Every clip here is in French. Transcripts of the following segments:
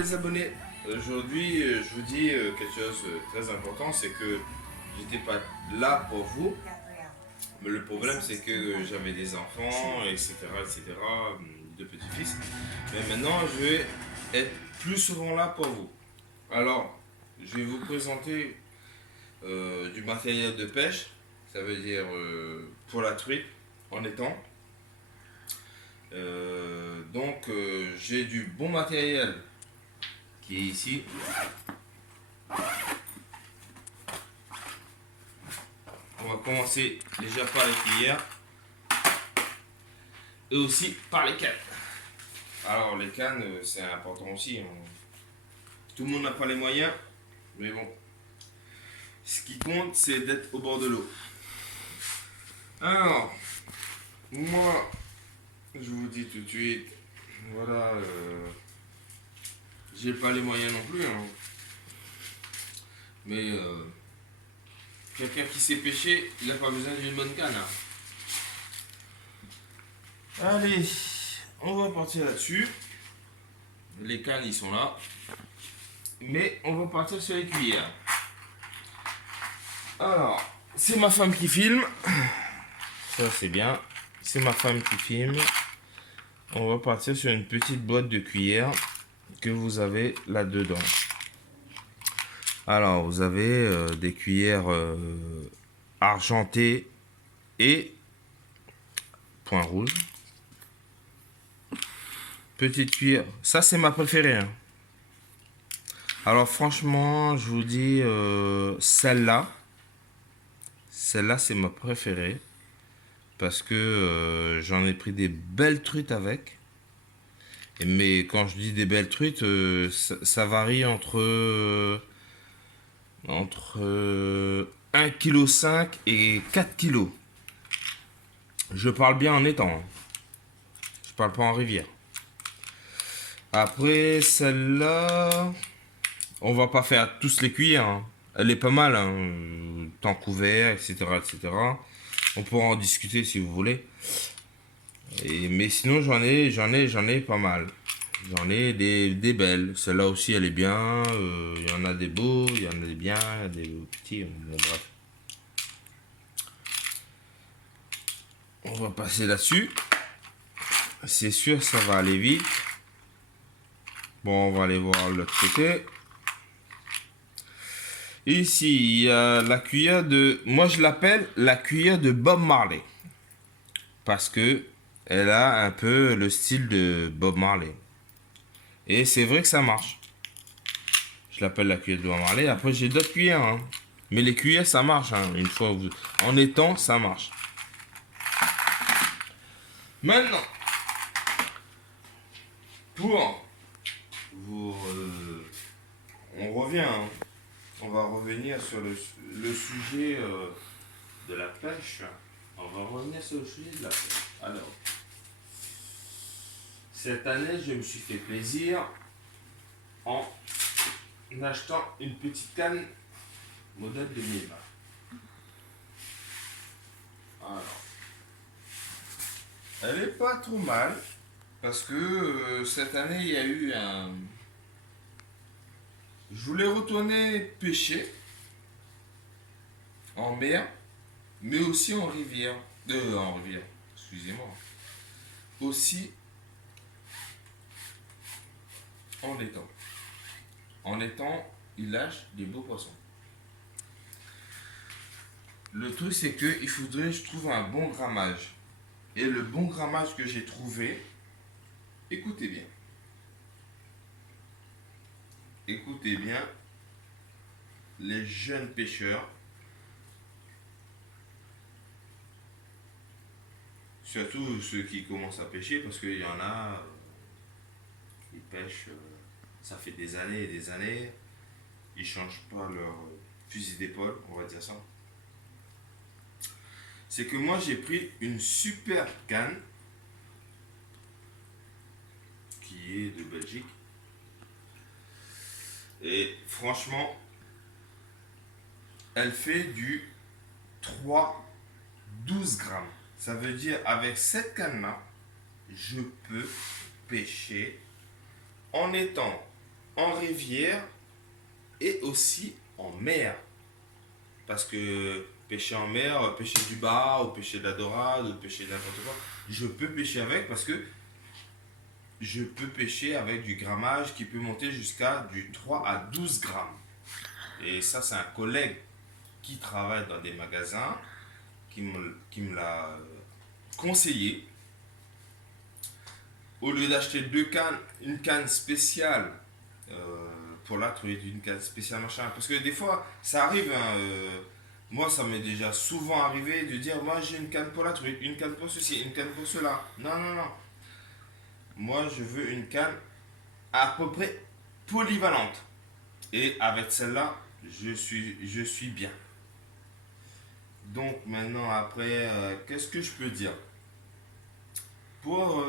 Les abonnés, aujourd'hui je vous dis quelque chose de très important, c'est que j'étais pas là pour vous, mais le problème c'est que j'avais des enfants, etc., de petits-fils. Mais maintenant je vais être plus souvent là pour vous. Alors, je vais vous présenter du matériel de pêche, ça veut dire pour la truite en étang. J'ai du bon matériel qui est ici. On va commencer déjà par les cuillères et aussi par les cannes. Alors les cannes, c'est important aussi, hein. Tout le monde n'a pas les moyens, mais bon. Ce qui compte, c'est d'être au bord de l'eau. Alors, moi, je vous dis tout de suite, voilà, j'ai pas les moyens non plus, hein. Mais quelqu'un qui sait pêcher, il n'a pas besoin d'une bonne canne, hein. Allez, on va partir là-dessus. Les cannes, ils sont là. Mais on va partir sur les cuillères. Alors, c'est ma femme qui filme. Ça, c'est bien. C'est ma femme qui filme. On va partir sur une petite boîte de cuillères que vous avez là-dedans. Alors, vous avez des cuillères argentées et point rouge. Petite cuillère. Ça, c'est ma préférée, hein. Alors, franchement, je vous dis, celle-là, c'est ma préférée. Parce que j'en ai pris des belles truites avec. Mais quand je dis des belles truites, ça varie entre 1,5 kg et 4 kg. Je parle bien en étang, hein. Je parle pas en rivière. Après, celle-là, on va pas faire tous les cuillères, hein. Elle est pas mal, hein. Temps couvert, etc., etc. On pourra en discuter si vous voulez. Mais sinon, j'en ai pas mal. J'en ai des belles. Celle-là aussi, elle est bien. Il y en a des beaux, il y en a des bien, il y a des petits. Bon, bref. On va passer là-dessus. C'est sûr, ça va aller vite. Bon, on va aller voir l'autre côté. Ici, il y a la cuillère de... Moi, je l'appelle la cuillère de Bob Marley. Parce que elle a un peu le style de Bob Marley. Et c'est vrai que ça marche. Je l'appelle la cuillère de Bob Marley. Après, j'ai d'autres cuillères, hein. Mais les cuillères, ça marche, hein. Une fois vous... En étang, ça marche. Maintenant, pour vous... on revient, hein. On va revenir sur le sujet de la pêche. On va revenir sur le sujet de la pêche. Alors, cette année, je me suis fait plaisir en achetant une petite canne modèle 2020. Alors, elle est pas trop mal parce que cette année, il y a eu un... Je voulais retourner pêcher en mer, mais aussi en rivière. En rivière, excusez-moi. Aussi en étang. En étang, il lâche des beaux poissons. Le truc, c'est qu'il faudrait que je trouve un bon grammage. Et le bon grammage que j'ai trouvé, écoutez bien. Écoutez bien, les jeunes pêcheurs, surtout ceux qui commencent à pêcher, parce qu'il y en a, ils pêchent, ça fait des années et des années, ils changent pas leur fusil d'épaule, on va dire ça. C'est que moi j'ai pris une super canne qui est de Belgique. Et franchement, elle fait du 3,12 grammes. Ça veut dire avec cette canne-là, je peux pêcher en étang, en rivière et aussi en mer. Parce que pêcher en mer, pêcher du bar, ou pêcher de la dorade, ou pêcher de n'importe quoi, je peux pêcher avec parce que je peux pêcher avec du grammage qui peut monter jusqu'à du 3 à 12 grammes. Et ça, c'est un collègue qui travaille dans des magasins qui me l'a conseillé. Au lieu d'acheter deux cannes, une canne spéciale pour la truite, une canne spéciale machin. Parce que des fois, ça arrive, hein, moi, ça m'est déjà souvent arrivé de dire, moi, j'ai une canne pour la truite, une canne pour ceci, une canne pour cela. Non, non, non. Moi, je veux une canne à peu près polyvalente. Et avec celle-là, je suis bien. Donc maintenant, après, qu'est-ce que je peux dire? Pour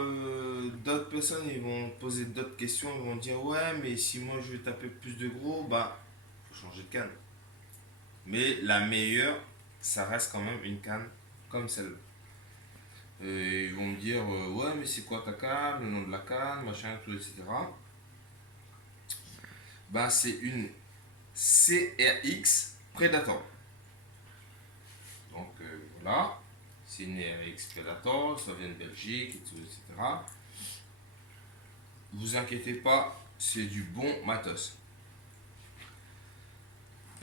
d'autres personnes, ils vont poser d'autres questions, ils vont dire ouais, mais si moi je veux taper plus de gros, bah, faut changer de canne. Mais la meilleure, ça reste quand même une canne comme celle-là. Ils vont me dire ouais, mais c'est quoi ta canne, le nom de la canne, machin, tout, etc. Bah, c'est une CRX Predator. Donc voilà, c'est une RX Predator, ça vient de Belgique, et tout, etc. Vous inquiétez pas, c'est du bon matos.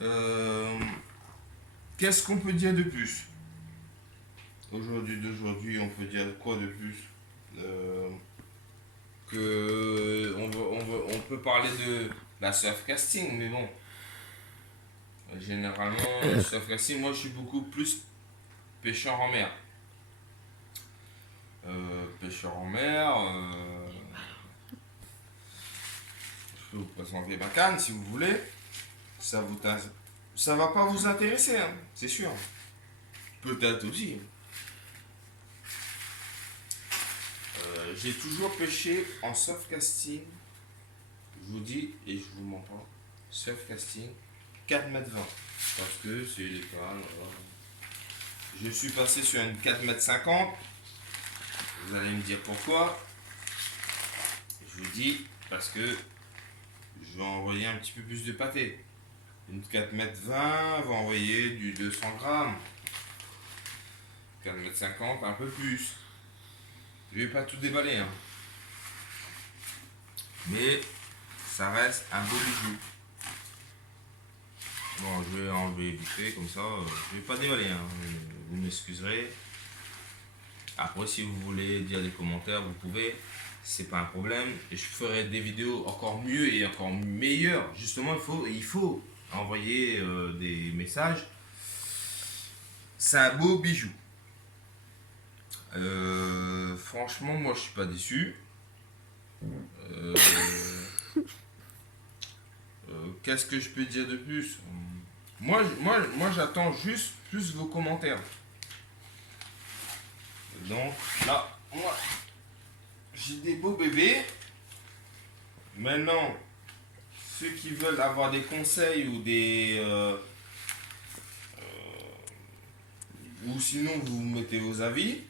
Euh, Qu'est-ce qu'on peut dire de plus? D'aujourd'hui, on peut dire quoi de plus? Euh, on peut parler de la surfcasting, mais bon, généralement, surfcasting, moi je suis beaucoup plus pêcheur en mer. Pêcheur en mer, je peux vous présenter ma canne si vous voulez. Ça va pas vous intéresser, hein, c'est sûr. Peut-être aussi. J'ai toujours pêché en surfcasting. Je vous dis et je vous mens pas. Surfcasting 4,20 m. Parce que c'est les cannes. Je suis passé sur une 4,50 m. Vous allez me dire pourquoi. Je vous dis parce que je vais envoyer un petit peu plus de pâté. Une 4,20 m va envoyer du 200 grammes. 4,50 m, un peu plus. Je vais pas tout déballer, hein. Mais ça reste un beau bijou. Bon, je vais enlever vite fait comme ça. Je vais pas déballer, hein. Vous m'excuserez. Après, si vous voulez dire des commentaires, vous pouvez. C'est pas un problème. Et je ferai des vidéos encore mieux et encore meilleures. Justement, il faut envoyer des messages. C'est un beau bijou. Franchement, moi, je suis pas déçu. Qu'est-ce que je peux dire de plus? Moi j'attends juste plus vos commentaires. Donc là, moi, j'ai des beaux bébés. Maintenant, ceux qui veulent avoir des conseils ou ou sinon vous mettez vos avis,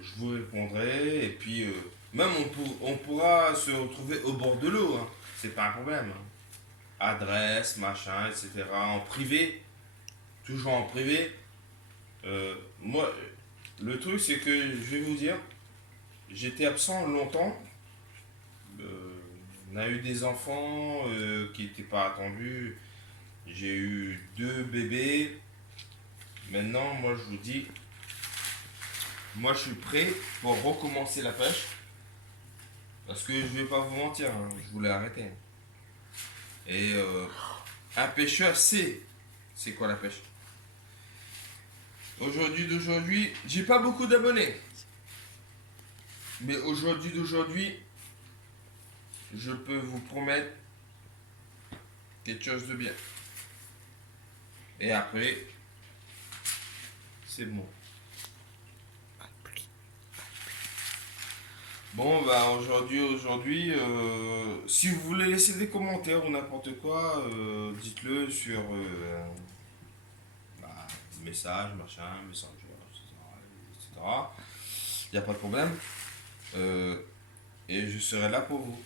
je vous répondrai. Et puis, même on pourra se retrouver au bord de l'eau, hein. C'est pas un problème, hein. Adresse, machin, etc. En privé, toujours en privé. Moi, le truc, c'est que je vais vous dire, j'étais absent longtemps. On a eu des enfants qui n'étaient pas attendus. J'ai eu deux bébés. Maintenant, moi, je vous dis, moi, je suis prêt pour recommencer la pêche. Parce que je vais pas vous mentir, hein, je voulais arrêter. Et un pêcheur sait c'est quoi la pêche. D'aujourd'hui, j'ai pas beaucoup d'abonnés. Mais d'aujourd'hui, je peux vous promettre quelque chose de bien. Et après, c'est bon. Bon, bah aujourd'hui, si vous voulez laisser des commentaires ou n'importe quoi, dites-le sur bah, message, machin, messenger, etc. Il n'y a pas de problème. Et je serai là pour vous.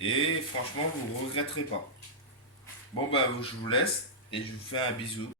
Et franchement, vous ne regretterez pas. Bon, bah, je vous laisse et je vous fais un bisou.